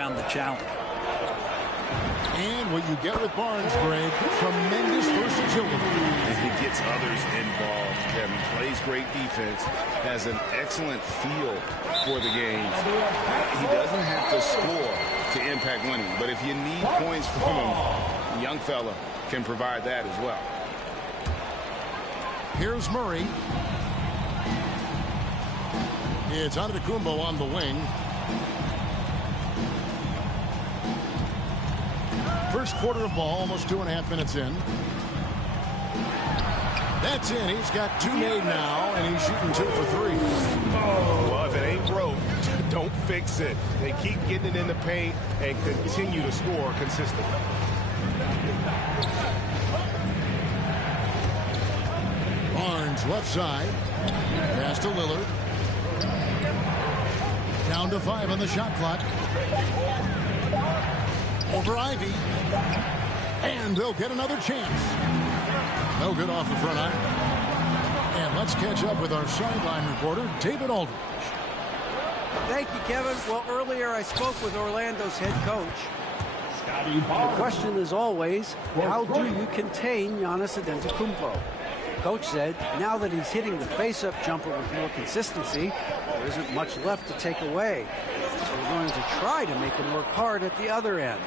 around the challenge. And what you get with Barnes, Greg, tremendous versatility. He gets others involved, Kevin. Plays great defense, has an excellent feel for the game. He doesn't have to score to impact winning, but if you need points from him, the young fella can provide that as well. Here's Murray. It's Antetokounmpo on the wing. First quarter of ball, almost 2.5 minutes in. That's in. He's got 2 made now, and he's shooting 2 for 3. Well, if it ain't broke, don't fix it. They keep getting it in the paint and continue to score consistently. Barnes left side. Pass to Lillard. Down to 5 on the shot clock. Over Ivy. And they'll get another chance. No good off the front iron. And let's catch up with our sideline reporter, David Aldridge. Thank you, Kevin. Well, earlier I spoke with Orlando's head coach. The question is always, how do you contain Giannis Antetokounmpo? Coach said, now that he's hitting the face-up jumper with more consistency, there isn't much left to take away. So we're going to try to make him work hard at the other end.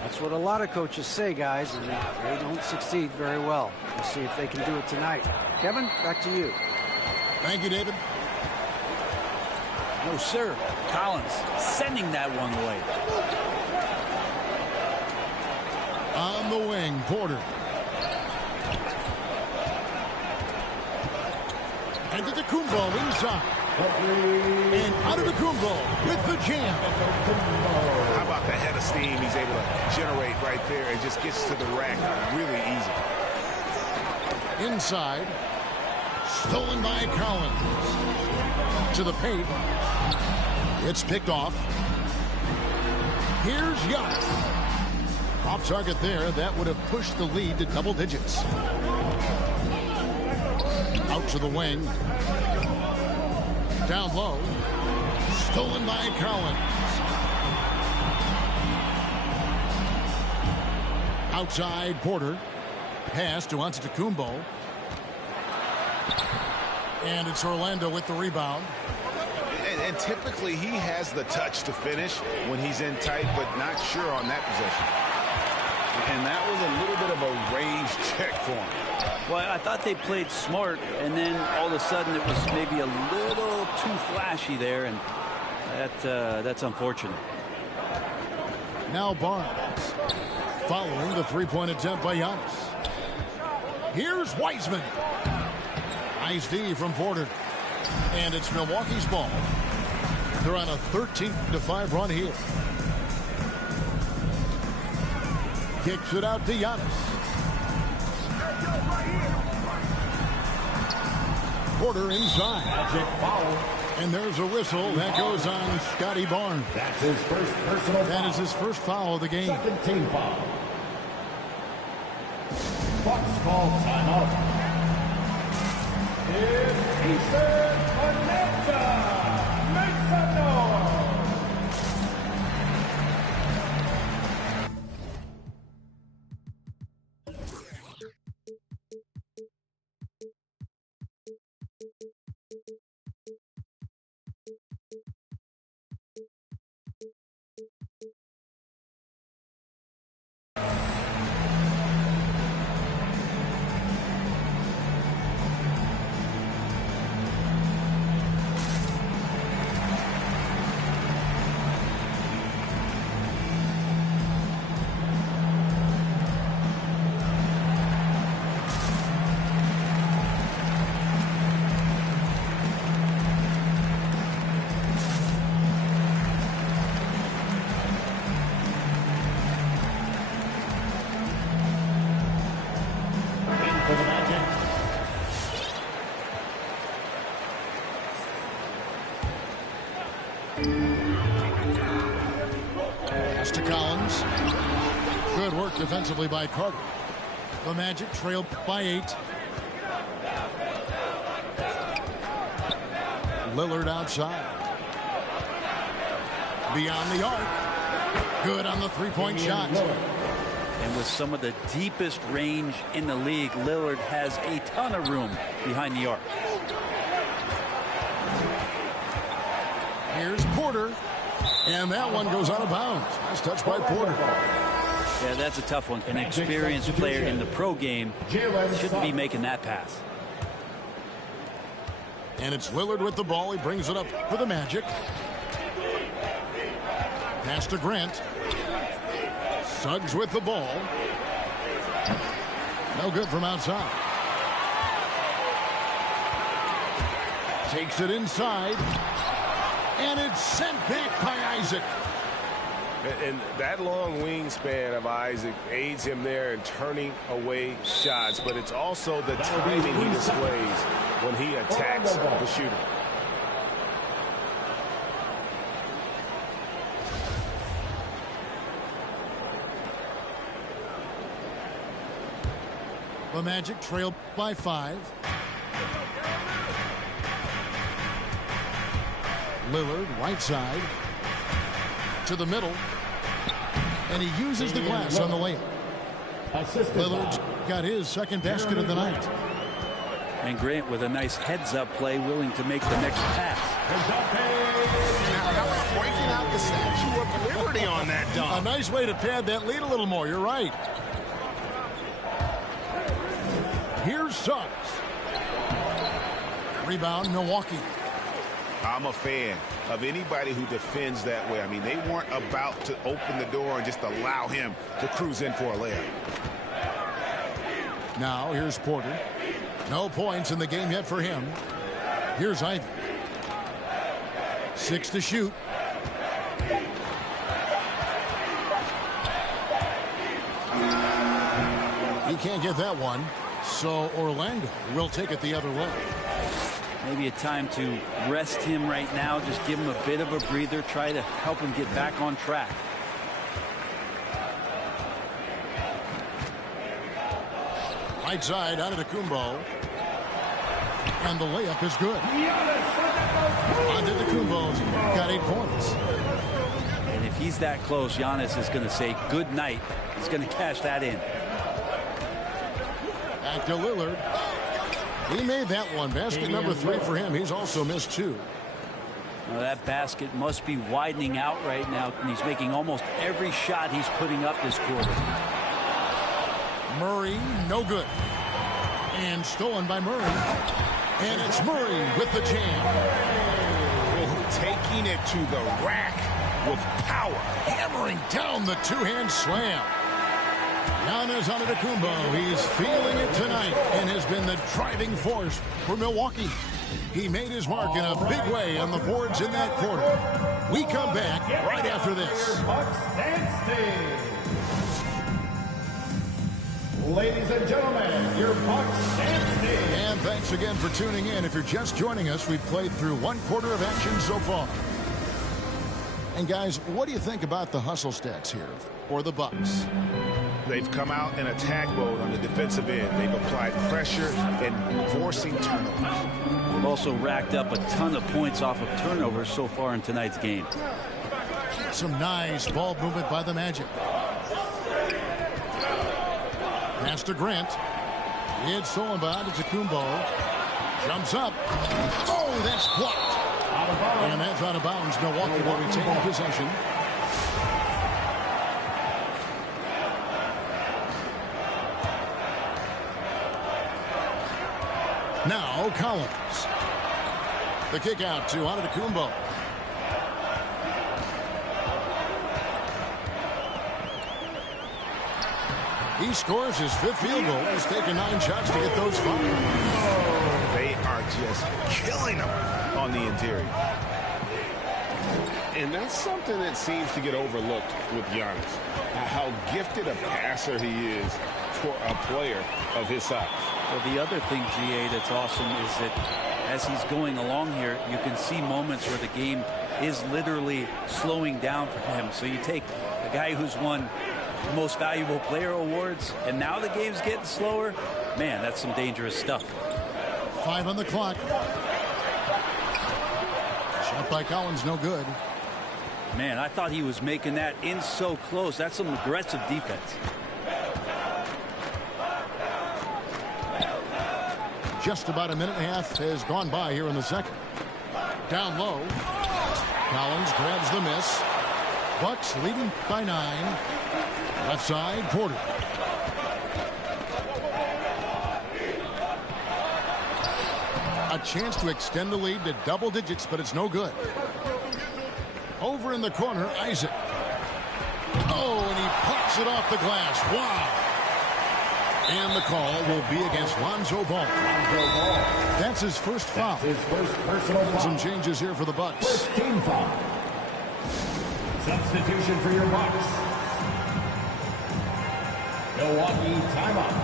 That's what a lot of coaches say, guys, and they don't succeed very well. We'll see if they can do it tonight. Kevin, back to you. Thank you, David. No, sir. Collins sending that one away. On the wing, Porter. And Antetokounmpo inside. And Antetokounmpo with the jam. How about the head of steam he's able to generate right there and just gets to the rack really easy. Inside. Stolen by Collins. To the paint. It's picked off. Here's Giannis. Off target there. That would have pushed the lead to double digits. Out to the wing. Down low. Stolen by Collins. Outside Porter. Pass to Antetokounmpo. And it's Orlando with the rebound. And typically he has the touch to finish when he's in tight, but not sure on that possession. And that was a little bit of a range check for him. Well, I thought they played smart, and then all of a sudden it was maybe a little too flashy there, and that's unfortunate. Now Barnes following the three-point attempt by Giannis. Here's Wiseman. Nice D from Porter. And it's Milwaukee's ball. They're on a 13-5 run here. Kicks it out to Giannis. Porter inside. Magic foul. And there's a whistle that goes on Scotty Barnes. That's his first personal foul. That is his first foul of the game. Second team foul. Bucks call timeout. It's Eastern Atlanta. Make some noise. For the Magic. Pass to Collins. Good work defensively by Carter. The Magic trailed by 8. Lillard outside. Beyond the arc. Good on the three-point shot. And with some of the deepest range in the league, Lillard has a ton of room behind the arc. Here's Porter. And that one goes out of bounds. Nice touch by Porter. Yeah, that's a tough one. An experienced player in the pro game shouldn't be making that pass. And it's Lillard with the ball. He brings it up for the Magic. Pass to Grant. Suggs with the ball. No good from outside. Takes it inside. And it's sent back by Isaac. And that long wingspan of Isaac aids him there in turning away shots, but it's also the timing he displays when he attacks the shooter. The Magic trail by 5. Lillard, right side. To the middle. And he uses the glass on the layup. Lillard's got his second basket of the night. And Grant with a nice heads-up play, willing to make the next pass. Now, how about breaking out the Statue of Liberty on that dunk? A nice way to pad that lead a little more. You're right. Here's Suggs. Rebound, Milwaukee. I'm a fan of anybody who defends that way. I mean, they weren't about to open the door and just allow him to cruise in for a layup. Now, here's Porter. No points in the game yet for him. Here's Ivy. 6 to shoot. He can't get that one, so Orlando will take it the other way. Maybe a time to rest him right now. Just give him a bit of a breather. Try to help him get back on track. Right side out of Antetokounmpo. And the layup is good. Antetokounmpo's got 8 points. And if he's that close, Giannis is going to say good night. He's going to cash that in. Back to Lillard. He made that one. Basket number 3 for him. He's also missed 2. Well, that basket must be widening out right now, and he's making almost every shot he's putting up this quarter. Murray, no good. And stolen by Murray. And it's Murray with the jam. Oh, taking it to the rack with power. Hammering down the two-hand slam. Giannis Antetokounmpo, he's feeling it tonight and has been the driving force for Milwaukee. He made his mark in a big way on the boards in that quarter. We come back right after this. Ladies and gentlemen, your Bucks standing. And thanks again for tuning in. If you're just joining us, we've played through 1 quarter of action so far. And guys, what do you think about the hustle stats here for the Bucks? They've come out in attack mode on the defensive end. They've applied pressure and forcing turnovers. They've also racked up a ton of points off of turnovers so far in tonight's game. Some nice ball movement by the Magic. Pass to Grant. It's stolen by Antetokounmpo. Jumps up. Oh, that's blocked. And that's out of bounds. Milwaukee will retain possession. Now Collins. The kick out to Antetokounmpo. He scores his 5th field goal. He's taken 9 shots to get those 5. They are just killing him on the interior. And that's something that seems to get overlooked with Giannis. How gifted a passer he is for a player of his size. Well, the other thing, GA, that's awesome is that as he's going along here, you can see moments where the game is literally slowing down for him. So you take a guy who's won most valuable player awards, and now the game's getting slower. Man, that's some dangerous stuff. 5 on the clock. Shot by Collins, no good. Man, I thought he was making that in so close. That's some aggressive defense. Just about a minute and a half has gone by here in the second. Down low. Collins grabs the miss. Bucks leading by 9. Left side, Porter. A chance to extend the lead to double digits, but it's no good. Over in the corner, Isaac. Oh, and he pucks it off the glass. Wow. And the call will be against Lonzo Ball. That's his first foul. His first personal foul. Some changes here for the Bucks. First team foul. Substitution for your Bucks. Milwaukee timeout.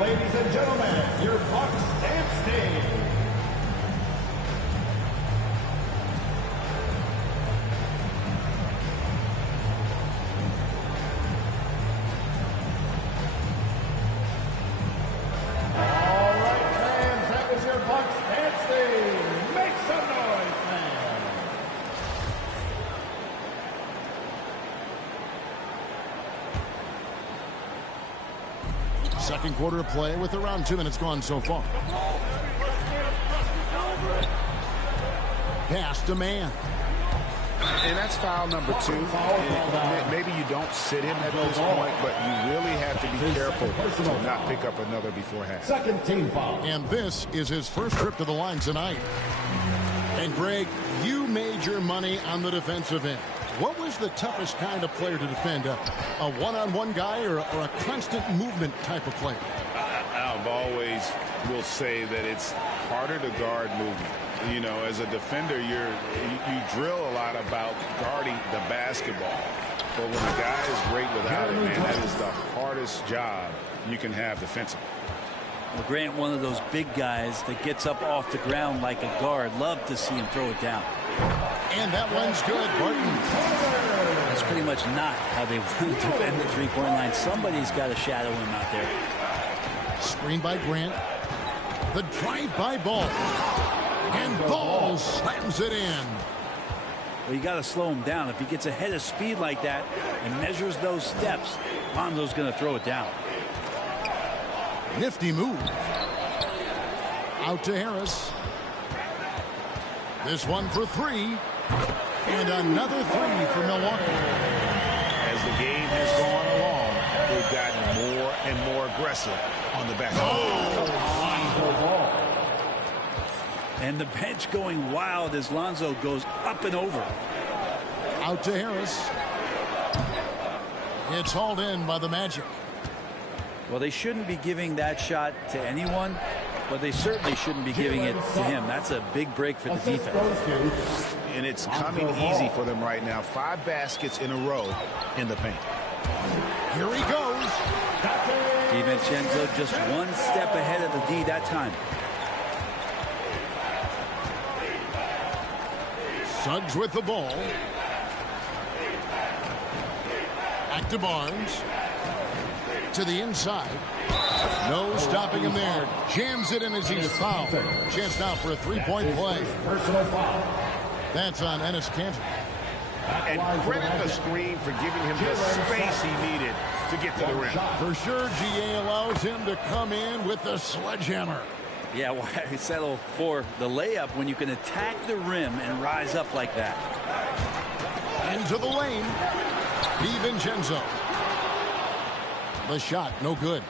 Ladies and gentlemen, your Bucks dance team. All right, fans, that was your Bucks dance team. Make some noise, fans. Second quarter of play with around 2 minutes gone so far. Pass to man. And that's foul number 2. Maybe you don't sit him at this point, but you really have to be careful to not pick up another before half. Second team foul. And this is his first trip to the line tonight. And Greg, you made your money on the defensive end. What was the toughest kind of player to defend? A one-on-one guy or a constant movement type of player? I've always will say that it's harder to guard movement. You know, as a defender, you drill a lot about guarding the basketball. But when a guy is great without it, man, that is the hardest job you can have defensively. Well, Grant, one of those big guys that gets up off the ground like a guard. Love to see him throw it down. And that one's good, Barton. That's pretty much not how they want to defend the three-point line. Somebody's got to shadow him out there. Screen by Grant. The drive by Ball. And Ball slams it in. Well, you got to slow him down. If he gets ahead of speed like that and measures those steps, Lonzo's going to throw it down. Nifty move. Out to Harris. This one for 3. And another 3 for Milwaukee. As the game has gone along, they've gotten more and more aggressive on the back. And the bench going wild as Lonzo goes up and over. Out to Harris. It's hauled in by the Magic. Well, they shouldn't be giving that shot to anyone, but they certainly shouldn't be giving it to him. That's a big break for the defense. And it's coming easy for them right now. 5 baskets in a row in the paint. Here he goes. DiVincenzo just one step ahead of the D that time. Suggs with the ball. Back to Barnes. To the inside. No stopping him there. Jams it in as he's fouled. Chance now for a 3-point play. Personal foul. That's on Enes Kanter. And credit the screen for giving him the space he needed to get to the rim. For sure, GA allows him to come in with the sledgehammer. Yeah, why settle for the layup when you can attack the rim and rise up like that? Into the lane. DiVincenzo. The shot, no good.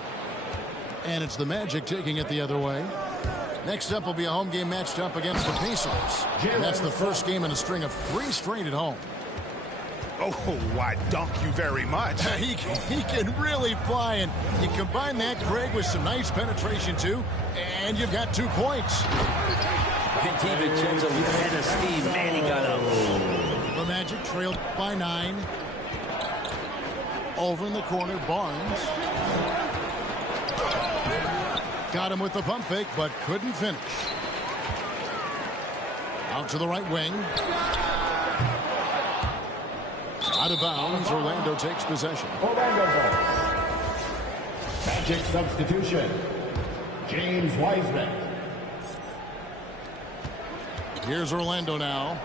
And it's the Magic taking it the other way. Next up will be a home game matched up against the Pacers. And that's the first game in a string of 3 straight at home. Oh, why, dunk you very much. He can really fly, and you combine that, Greg, with some nice penetration, too, and you've got 2 points. And DiVincenzo with a head of steam. Man, he got up. The Magic trailed by 9. Over in the corner, Barnes. Got him with the pump fake, but couldn't finish. Out to the right wing. Out of bounds, Orlando takes possession. Orlando ball. Magic substitution. James Wiseman. Here's Orlando now.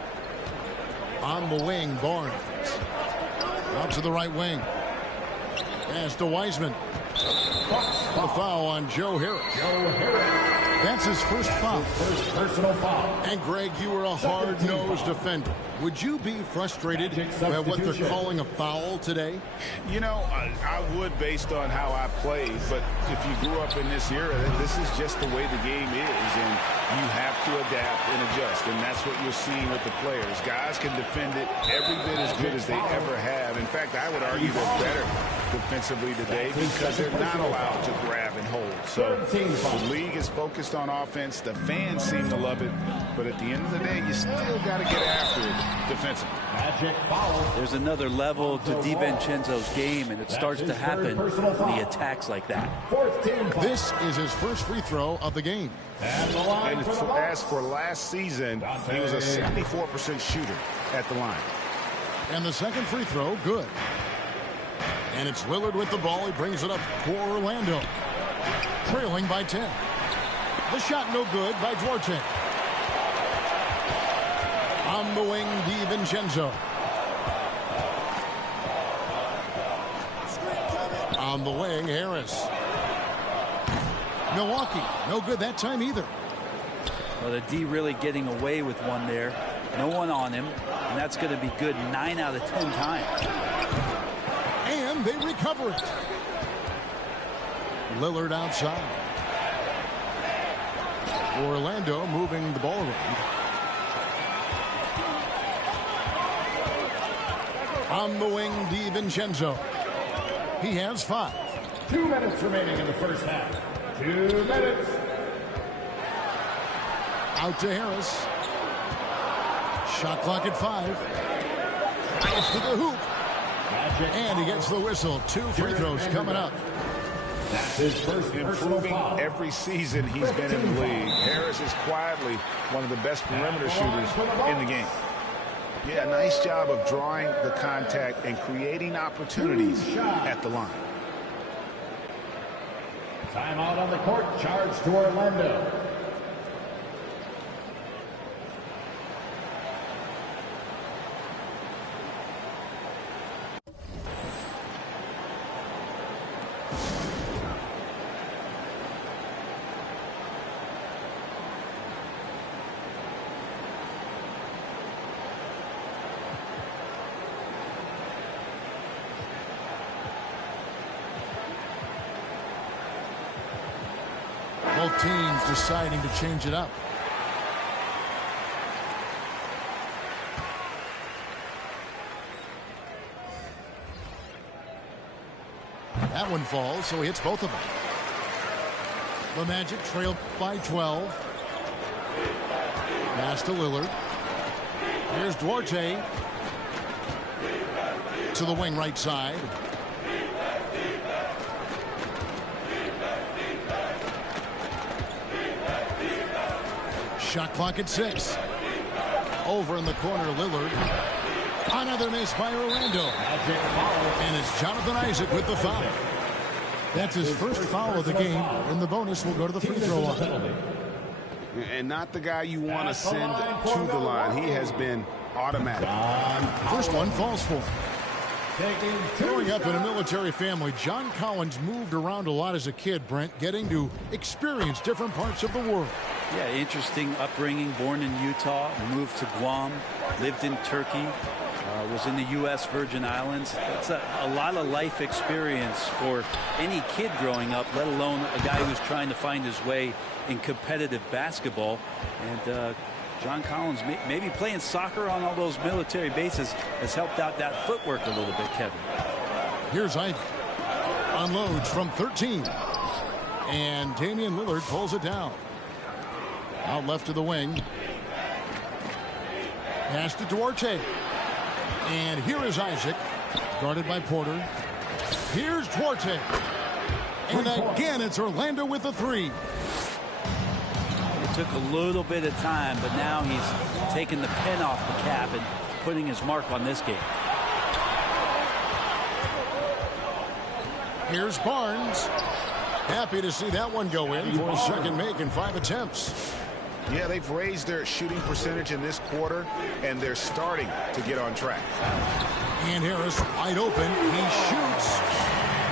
On the wing, Barnes. Out to the right wing. Pass to Wiseman. A foul on Joe Harris. That's his first foul. First personal foul. And Greg, you were a hard-nosed defender. Would you be frustrated at what they're calling a foul today? You know, I would based on how I played, but if you grew up in this era, this is just the way the game is, and you have to adapt and adjust, and that's what you're seeing with the players. Guys can defend it every bit as good as they ever have. In fact, I would argue they're better defensively today because they're not allowed to grab and hold. So the league is focused on offense. The fans seem to love it, but at the end of the day, you still got to get after it defensively. Magic foul. There's another level to DiVincenzo's game, and it starts to happen when he attacks like that. This is his first free throw of the game. And as for last season, he was a 74% shooter at the line. And the second free throw, good. And it's Lillard with the ball. He brings it up for Orlando. Trailing by 10. The shot no good by Duarte. On the wing, DiVincenzo. On the wing, Harris. Milwaukee, no good that time either. Well, the D really getting away with one there. No one on him, and that's going to be good 9 out of 10 times. And they recover it. Lillard outside. Orlando moving the ball around. On the wing, DiVincenzo. He has 5. 2 minutes remaining in the first half. 2 minutes. Out to Harris. Shot clock at 5. Drives to the hoop. And he gets the whistle. 2 free throws coming up. That's his first Improving every season he's been in the league. Harris is quietly one of the best perimeter shooters in the game. Yeah, nice job of drawing the contact and creating opportunities at the line. Timeout on the court. Charge to Orlando. Both teams deciding to change it up. That one falls, so he hits both of them. The Magic trail by 12. Pass to Lillard. Here's Duarte. To the wing right side. Shot clock at 6. Over in the corner, Lillard. Another miss by Orlando. And it's Jonathan Isaac with the foul. That's his first foul of the game, and the bonus will go to the free throw line. And not the guy you want to send to the line. He has been automatic. First one falls for him. Growing up in a military family, John Collins moved around a lot as a kid, Brent, getting to experience different parts of the world. Yeah, interesting upbringing. Born in Utah, moved to Guam, lived in Turkey, was in the U.S. Virgin Islands. It's a lot of life experience for any kid growing up, let alone a guy who's trying to find his way in competitive basketball. And John Collins, maybe playing soccer on all those military bases has helped out that footwork a little bit, Kevin. Here's Ivy. Unloads from 13. And Damian Lillard pulls it down. Out left to the wing. Pass to Duarte. And here is Isaac. Guarded by Porter. Here's Duarte. And again, it's Orlando with the 3. It took a little bit of time, but now he's taking the pen off the cap and putting his mark on this game. Here's Barnes. Happy to see that one go in for his second make in 5 attempts. Yeah, they've raised their shooting percentage in this quarter, and they're starting to get on track. And Harris wide open. He shoots.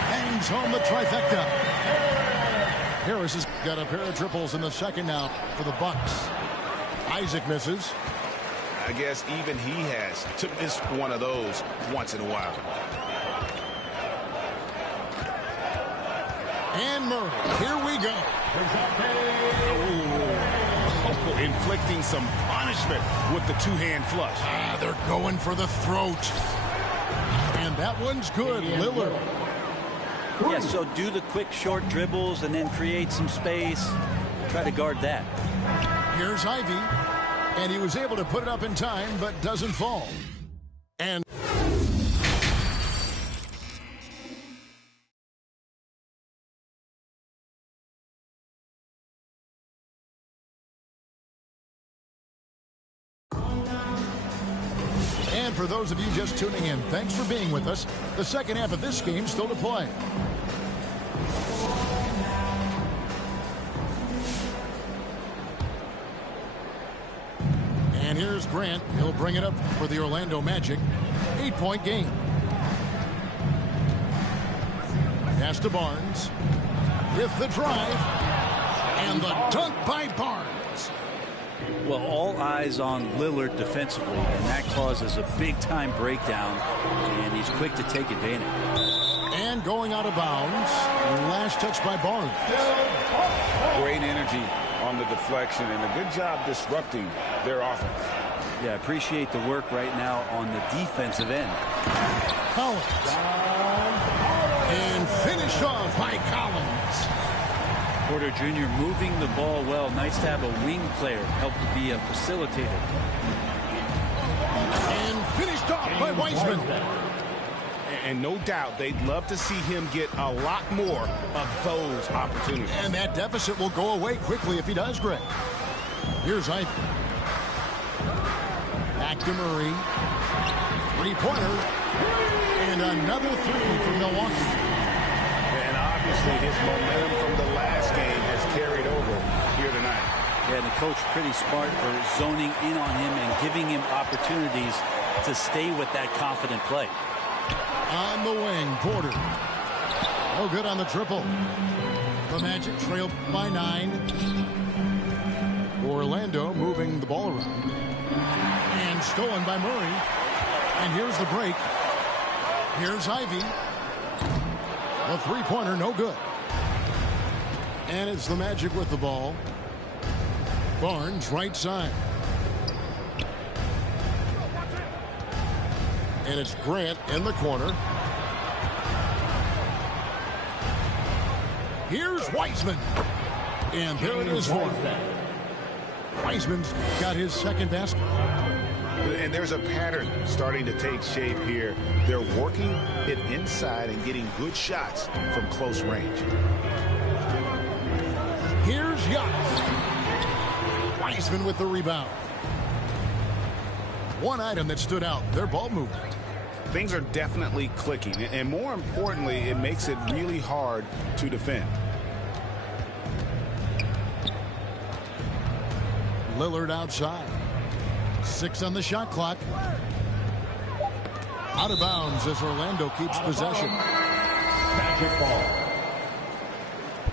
Hangs home the trifecta. Harris has got a pair of triples in the second now for the Bucks. Isaac misses. I guess even he has to miss one of those once in a while. And Murray, here we go. Oh, inflicting some punishment with the two-hand flush. They're going for the throat. And that one's good, Lillard. Yeah, so do the quick short dribbles and then create some space. Try to guard that. Here's Ivy. And he was able to put it up in time, but doesn't fall. And for those of you just tuning in, thanks for being with us. The second half of this game still to play. And here's Grant. He'll bring it up for the Orlando Magic. 8-point game. Pass to Barnes. With the drive. And the dunk by Barnes. Well, all eyes on Lillard defensively, and that causes a big-time breakdown, and he's quick to take advantage. And going out of bounds. Last touch by Barnes. Great energy on the deflection, and a good job disrupting their offense. Yeah, I appreciate the work right now on the defensive end. Collins. And finished off by Collins. Porter Jr. moving the ball well. Nice to have a wing player help to be a facilitator. And finished off by Wiseman. And no doubt they'd love to see him get a lot more of those opportunities. And that deficit will go away quickly if he does, Greg. Here's Ivy. Back to Murray. Three-pointer. And another three from Milwaukee. And obviously his momentum from the last game has carried over here tonight. Yeah, the coach pretty smart for zoning in on him and giving him opportunities to stay with that confident play. On the wing, Porter. No good on the triple. The Magic trail by 9. Orlando moving the ball around. And stolen by Murray. And here's the break. Here's Ivy. The three-pointer, no good. And it's the Magic with the ball. Barnes, right side. And it's Grant in the corner. Here's Wiseman. And there it is for him. Wiseman's got his second basket. And there's a pattern starting to take shape here. They're working it inside and getting good shots from close range. Here's Giannis. Wiseman with the rebound. One item that stood out, their ball movement. Things are definitely clicking, and more importantly, it makes it really hard to defend. Lillard outside. 6 on the shot clock. Out of bounds as Orlando keeps possession. Magic ball.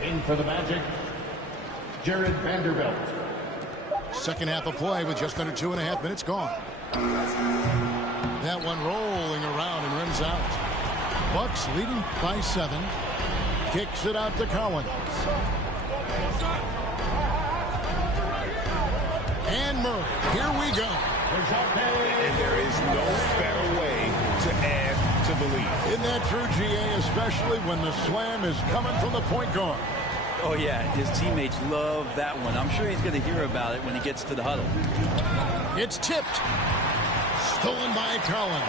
In for the Magic, Jared Vanderbilt. Second half of play with just under 2.5 minutes gone. That one rolling around and rims out. Bucks leading by 7. Kicks it out to Collins. And Murray. Here we go. And there is no better way to add to the lead. Isn't that true, GA? Especially when the slam is coming from the point guard. Oh, yeah, his teammates love that one. I'm sure he's going to hear about it when he gets to the huddle. It's tipped. Stolen by Collins.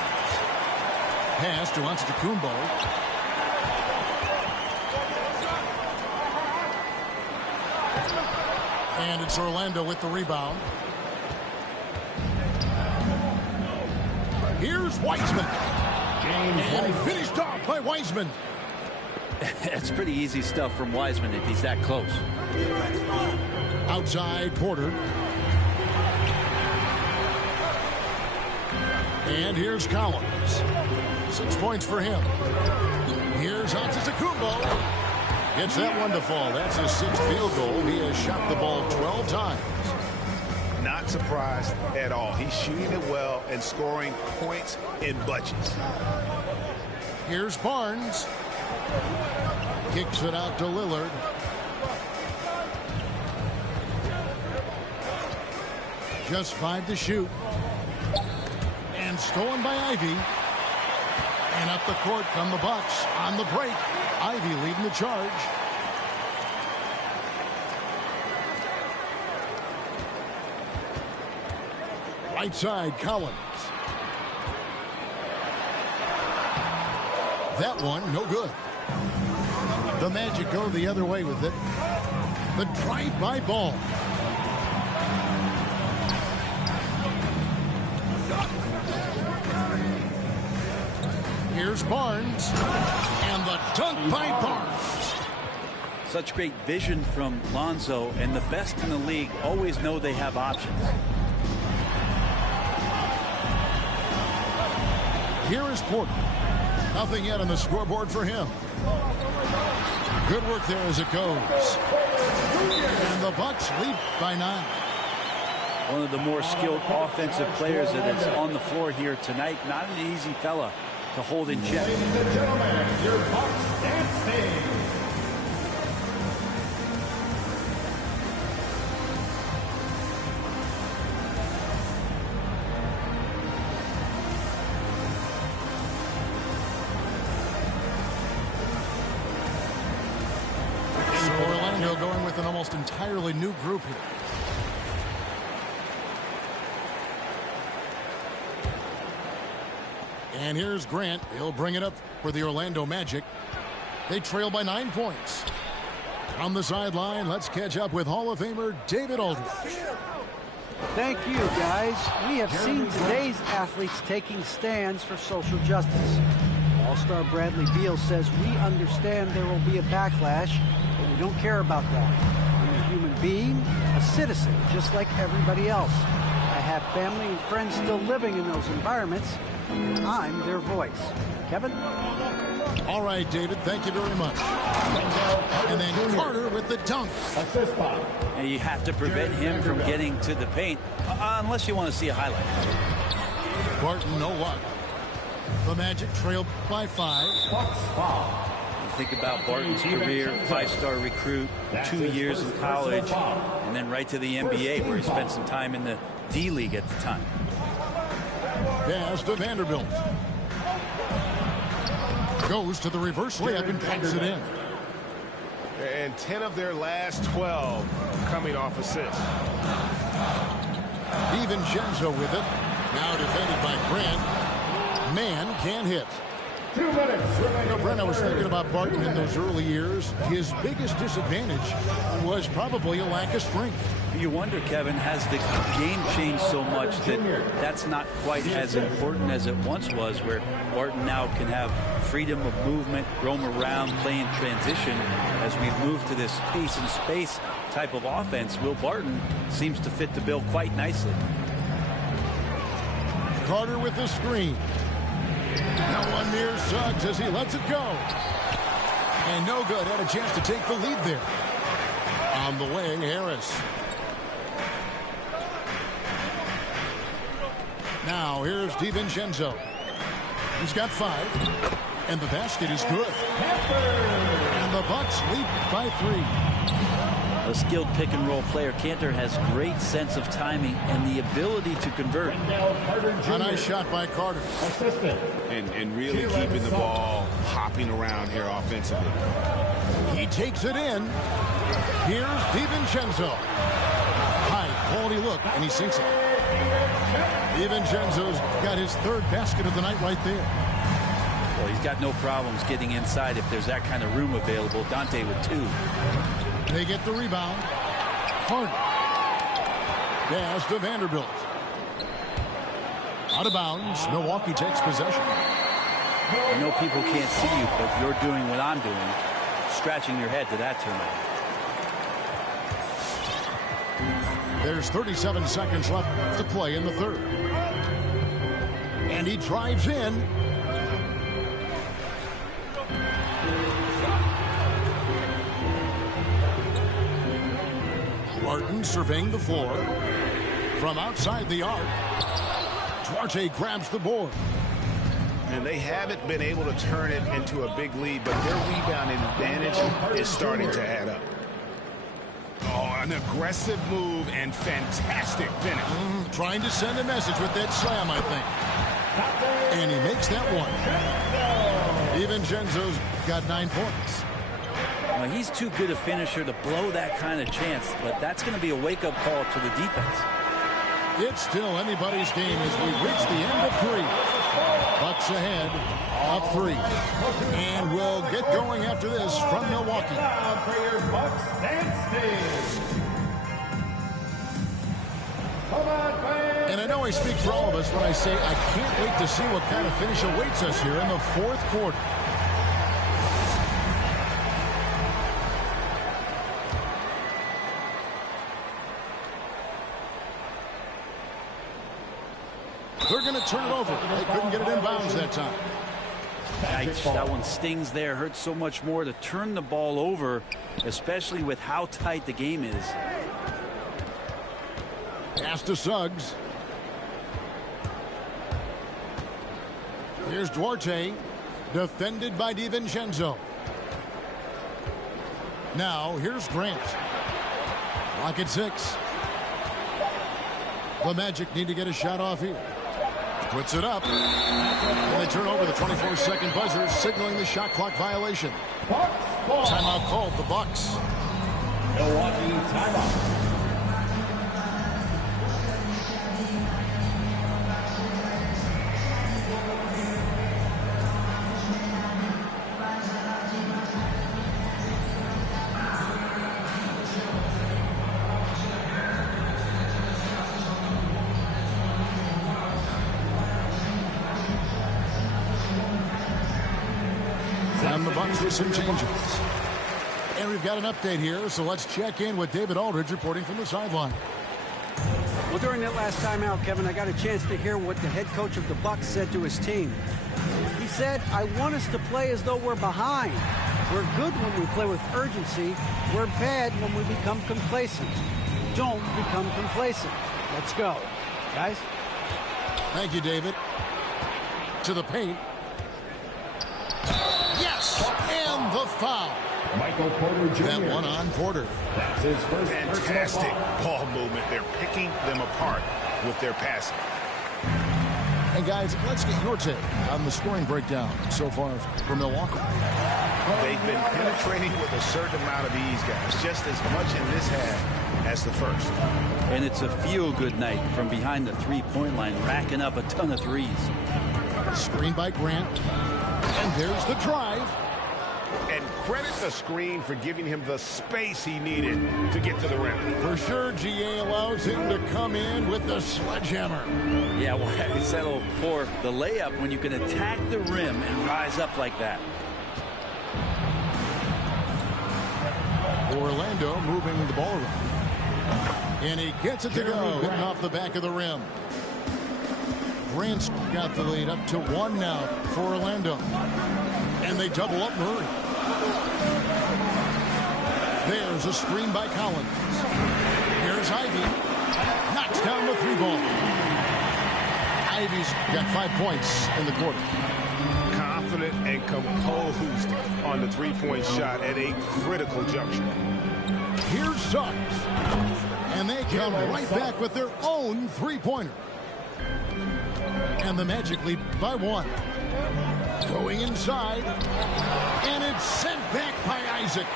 Pass to Antetokounmpo. And it's Orlando with the rebound. Here's Wiseman. And finished off by Wiseman. That's pretty easy stuff from Wiseman if he's that close. Outside Porter. And here's Collins. 6 points for him. Here's Antetokounmpo. Gets that one to fall. That's his 6th field goal. He has shot the ball 12 times. Not surprised at all. He's shooting it well and scoring points in bunches. Here's Barnes. Kicks it out to Lillard. Just 5 to shoot. And stolen by Ivy. And up the court come the Bucks on the break. Ivy leading the charge. Right side, Collins. That one, no good. The Magic go the other way with it. The drive-by ball. Here's Barnes. And the dunk by Barnes. Such great vision from Lonzo, and the best in the league always know they have options. Here is Porter. Nothing yet on the scoreboard for him. Good work there as it goes. And the Bucks lead by 9. One of the more skilled offensive players that is on the floor here tonight. Not an easy fella to hold in check. Ladies and gentlemen, your Bucks dancing. So Orlando going with an almost entirely new group here. And here's Grant. He'll bring it up for the Orlando Magic. They trail by 9 points. On the sideline, let's catch up with Hall of Famer David Aldridge. Thank you, guys. We have seen today's athletes taking stands for social justice. All-star Bradley Beal says we understand there will be a backlash, but we don't care about that. I'm a human being, a citizen, just like everybody else. I have family and friends still living in those environments, and I'm their voice. Kevin? All right, David, thank you very much. And then Carter with the dunk. Assist by. And you have to prevent him from getting to the paint, unless you want to see a highlight. Barton, no luck. The Magic trailed by 5. Bucks foul. You think about Barton's career, 5-star recruit, 2 years in college, and then right to the NBA, where he spent some time in the D-League at the time. Pass to Vanderbilt. Goes to the reverse layup and punts it in. And 10 of their last 12 coming off assists. DiVincenzo with it. Now defended by Grant. Man can't hit. 2 minutes remaining. Brent, I was thinking about Barton in those early years. His biggest disadvantage was probably a lack of strength. You wonder, Kevin, has the game changed so much that that's not quite as important as it once was, where Barton now can have freedom of movement, roam around, play in transition. As we move to this pace and space type of offense, Will Barton seems to fit the bill quite nicely. Carter with the screen. Now one near Suggs as he lets it go. And no good. Had a chance to take the lead there. On the wing, Harris. Now here's DiVincenzo. He's got 5. And the basket is good. And the Bucks lead by 3. A skilled pick-and-roll player, Cantor has great sense of timing and the ability to convert. A nice shot by Carter. And really keeping the ball hopping around here offensively. He takes it in. Here's DiVincenzo. High quality look, and he sinks it. DiVincenzo's got his 3rd basket of the night right there. Well, he's got no problems getting inside if there's that kind of room available. Dante with 2. They get the rebound. Harden. Pass to Vanderbilt. Out of bounds. Milwaukee takes possession. I know people can't see you, but you're doing what I'm doing. Scratching your head to that turnover. There's 37 seconds left to play in the third. And he drives in. Martin surveying the floor. From outside the arc, Duarte grabs the board. And they haven't been able to turn it into a big lead, but their rebounding advantage is starting to add up. Oh, an aggressive move and fantastic finish. Trying to send a message with that slam, I think. And he makes that one. DiVincenzo's got 9 points. Well, he's too good a finisher to blow that kind of chance, but that's going to be a wake-up call to the defense. It's still anybody's game as we reach the end of 3. Bucks ahead, up 3. And we'll get going after this from Milwaukee. For your Bucks dance. Come on, fans. And I know I speak for all of us when I say I can't wait to see what kind of finish awaits us here in the 4th quarter. They're going to turn it over. They couldn't get it in bounds that time. Yikes, that one stings there. Hurts so much more to turn the ball over, especially with how tight the game is. Pass to Suggs. Here's Duarte, defended by DiVincenzo. Now, here's Grant. Clock at 6. The Magic need to get a shot off here. Puts it up. And they turn over the 24-second buzzer, signaling the shot clock violation. Timeout called, the Bucks. Milwaukee timeout. And the Bucks with some changes. And we've got an update here, so let's check in with David Aldridge reporting from the sideline. Well, during that last timeout, Kevin, I got a chance to hear what the head coach of the Bucks said to his team. He said, I want us to play as though we're behind. We're good when we play with urgency. We're bad when we become complacent. Don't become complacent. Let's go. Guys? Thank you, David. To the paint. Yes! And the foul. Michael Porter Jr. That one on Porter. That's his first Fantastic ball movement. They're picking them apart with their passing. And guys, let's get your take on the scoring breakdown so far for Milwaukee. They've been penetrating with a certain amount of ease, guys, just as much in this half as the first. And it's a feel-good night from behind the three-point line, racking up a ton of threes. Screen by Grant. And there's the drive. And credit the screen for giving him the space he needed to get to the rim. For sure, GA allows him to come in with the sledgehammer. Yeah, well, you settle for the layup when you can attack the rim and rise up like that. Orlando moving the ball around. And he gets it to go, hitting off the back of the rim. Grant's got the lead up to 1 now for Orlando. And they double up Murray. There's a screen by Collins. Here's Ivy. Knocks down the 3-ball. Ivy's got 5 points in the quarter. Confident and composed on the three-point shot at a critical juncture. Here's Suggs. And they come right back with their own three-pointer. And the Magic lead by 1. Going inside. And it's sent back by Isaac.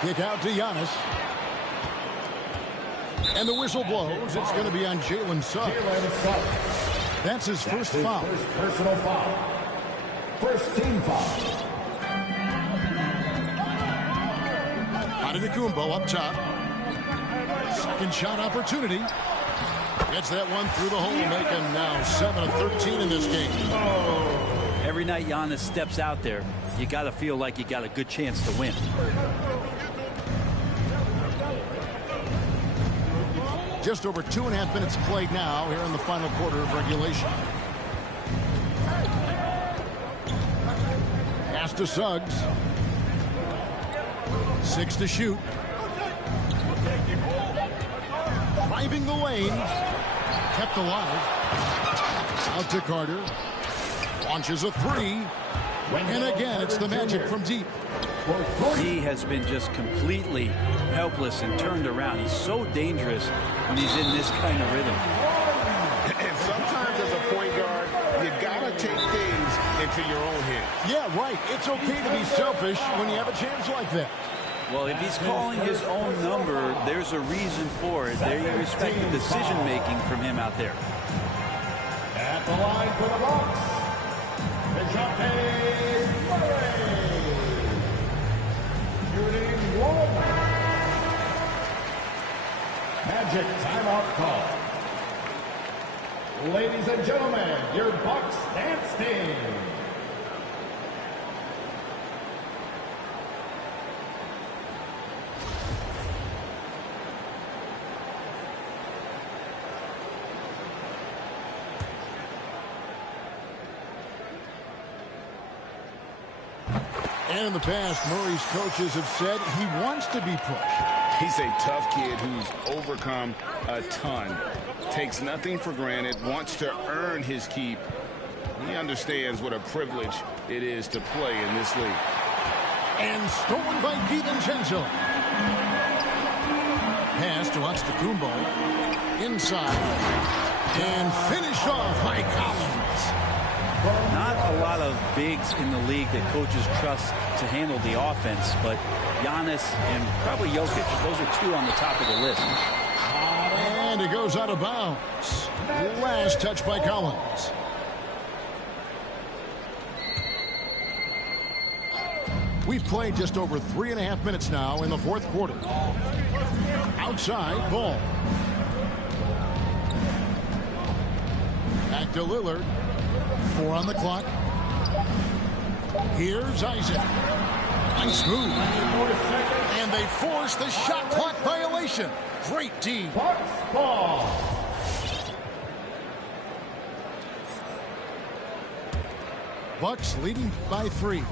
Kick out to Giannis. And the whistle blows. It's going to be on Jalen Suggs. That's his first foul. First personal foul. First team foul. Antetokounmpo up top. Second shot opportunity. Gets that one through the hole, making now 7 of 13 in this game. Every night Giannis steps out there, you got to feel like you got a good chance to win. Just over 2.5 minutes played now here in the final quarter of regulation. Pass to Suggs. 6 to shoot. Driving the lane. Kept alive. Out to Carter. Launches a 3. And again, it's the Magic from deep. He has been just completely helpless and turned around. He's so dangerous when he's in this kind of rhythm. And sometimes as a point guard, you gotta take things into your own hands. Yeah, right. It's okay to be selfish when you have a chance like that. Well, if he's calling his own number, there's a reason for it. There you respect the decision-making from him out there. At the line for the Bucks, DeJounte Murray. Shooting 1. Magic timeout call. Ladies and gentlemen, your Bucks dance team. And in the past, Murray's coaches have said he wants to be pushed. He's a tough kid who's overcome a ton. Takes nothing for granted, wants to earn his keep. He understands what a privilege it is to play in this league. And stolen by DiVincenzo. Pass to Antetokounmpo. Inside. And finished off by Collins. Not a lot of bigs in the league that coaches trust to handle the offense, but Giannis and probably Jokic, those are two on the top of the list. And it goes out of bounds. Last touch by Collins. We've played just over 3.5 minutes now in the fourth quarter. Outside, Ball. Back to Lillard. 4 on the clock. Here's Isaac. Nice move. And they force the shot clock violation. Great D. Bucks ball. Bucks leading by 3.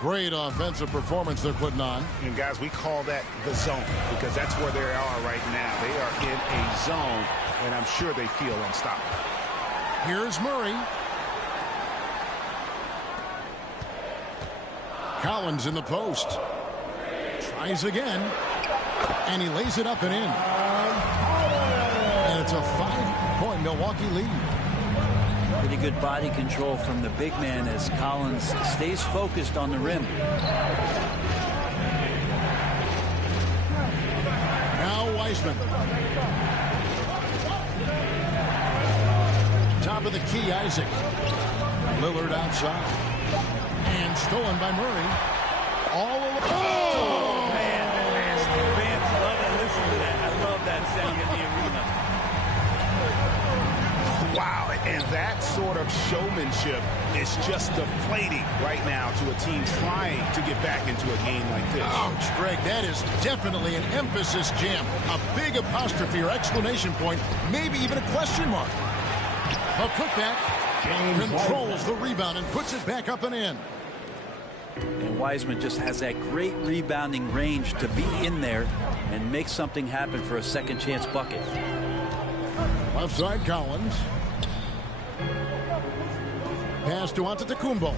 Great offensive performance they're putting on. And guys, we call that the zone because that's where they are right now. They are in a zone, and I'm sure they feel unstoppable. Here's Murray. Collins in the post. Tries again. And he lays it up and in. And it's a 5-point Milwaukee lead. Pretty good body control from the big man as Collins stays focused on the rim. Now Wiseman. Top of the key, Isaac. Lillard outside. And stolen by Murray. All over. Oh! Man, fans love to listen to that. I love that sound in the arena. Wow, and that sort of showmanship is just deflating right now to a team trying to get back into a game like this. Ouch, Greg, that is definitely an emphasis jam. A big apostrophe or exclamation point, maybe even a question mark. A putback controls the rebound and puts it back up and in. And Wiseman just has that great rebounding range to be in there and make something happen for a second chance bucket. Left side, Collins. Pass to Antetokounmpo.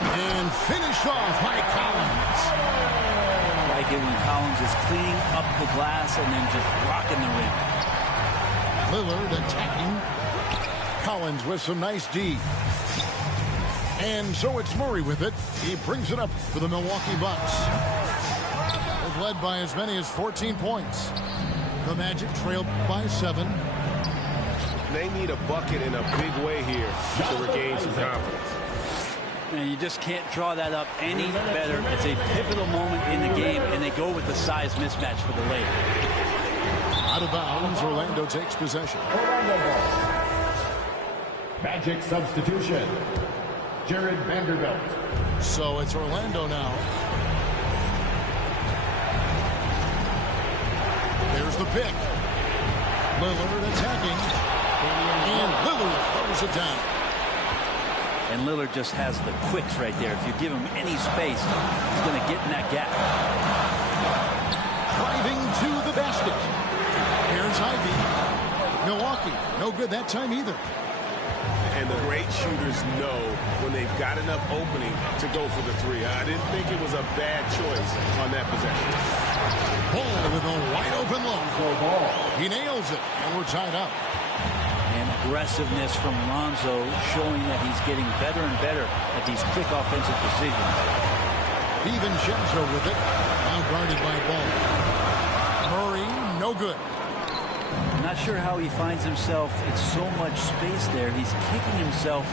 And finish off by Collins. Like it when Collins is cleaning up the glass and then just rocking the rim. Lillard attacking. Collins with some nice D. And so it's Murray with it. He brings it up for the Milwaukee Bucks. They've led by as many as 14 points. The Magic trailed by 7. They need a bucket in a big way here to regain some confidence. And you just can't draw that up any better. It's a pivotal moment in the game, and they go with the size mismatch for the layup. Out of bounds, Orlando takes possession. Orlando ball. Magic substitution. Jared Vanderbilt. So it's Orlando now. Here's the pick. Lillard attacking. And Lillard throws it down. And Lillard just has the quicks right there. If you give him any space, he's going to get in that gap. Driving to the basket. Here's Ivy. Milwaukee, no good that time either. And the great shooters know when they've got enough opening to go for the three. I didn't think it was a bad choice on that possession. Ball with a wide open look. He nails it, and we're tied up. And aggressiveness from Lonzo showing that he's getting better and better at these quick offensive decisions. DiVincenzo with it. Now guarded by Ball. Murray, no good. Not sure how he finds himself in so much space there. He's kicking himself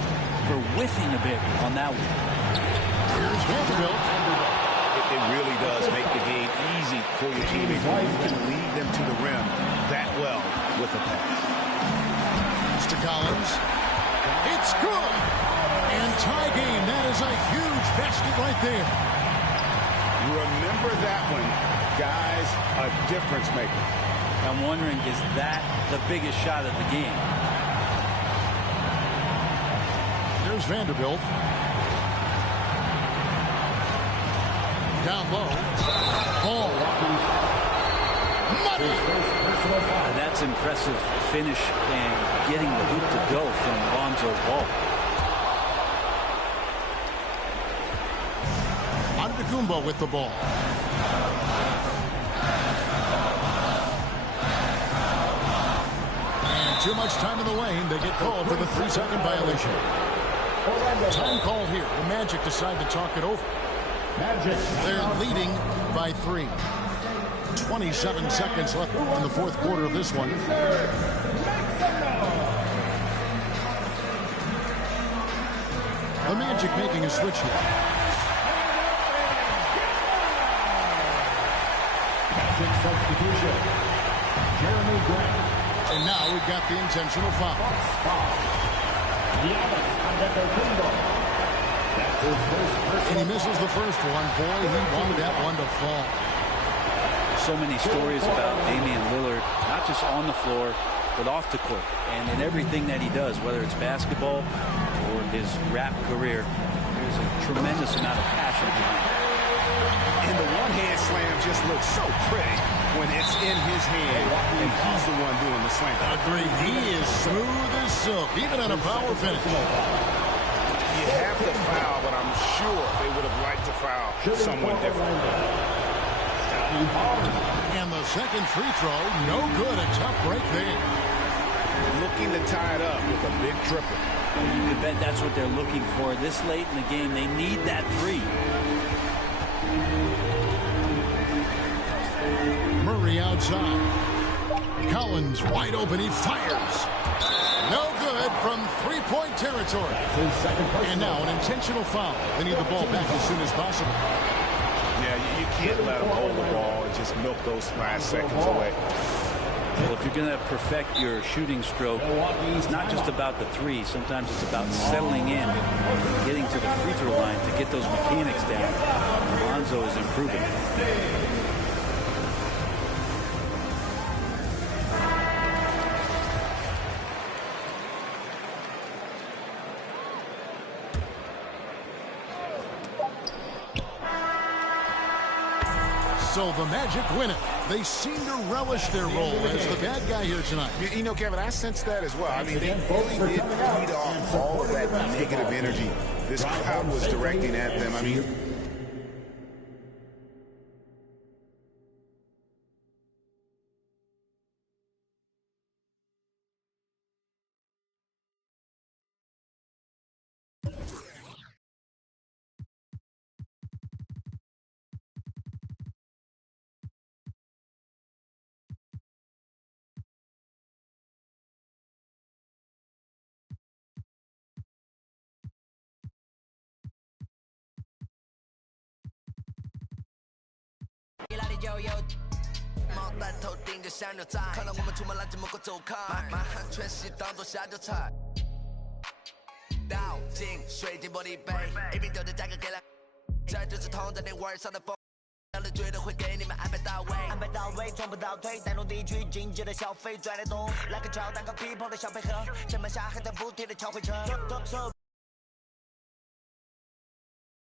for whiffing a bit on that one. Here's Vanderbilt. It really does make the game easy for your teammates when you can lead them to the rim that well with a pass. To Collins. It's good. And tie game. That is a huge basket right there. Remember that one, guys, a difference maker. I'm wondering, is that the biggest shot of the game? There's Vanderbilt. Down low. Ball. Money. That's impressive finish and getting the hoop to go from Lonzo Ball. Antetokounmpo with the ball. And too much time in the lane. They get called for the 3-second violation. Time called here. The Magic decide to talk it over. They're leading by 3. 27 seconds left in the fourth quarter of this one. The Magic making a switch here. Magic substitution. Jeremy Grant. And now we've got the intentional foul. And he misses the first one. Boy, he wanted that one to fall. So many stories about Damian Lillard, not just on the floor, but off the court. And in everything that he does, whether it's basketball or his rap career, there's a tremendous amount of passion behind it. And the one-hand slam just looks so pretty when it's in his hand, and he's the one doing the slam. Agreed. He is smooth as silk, even on a power finish. You have to foul, but I'm sure they would have liked to foul someone different. And the second free throw, no good. A tough break there. Looking to tie it up with a big triple. You can bet that's what they're looking for this late in the game. They need that three. Murray outside. Collins wide open. He fires. No good from three-point territory. And now an intentional foul. They need the ball back as soon as possible. Yeah, you can't let them hold the ball and just milk those last seconds away. Well, if you're going to perfect your shooting stroke, it's not just about the three. Sometimes it's about settling in, getting to the free throw line to get those mechanics down. Lonzo is improving. So the Magic win it. They seem to relish their role as the bad guy here tonight. You know, Kevin, I sense that as well. I mean, they really did feed off all of that negative energy this crowd was directing at them. I mean, 绝对会给你们安排到位，安排到位，从不倒退，带动地区经济的消费，赚得多，来个乔丹和皮蓬的小配合，前门下还在补贴的超会车。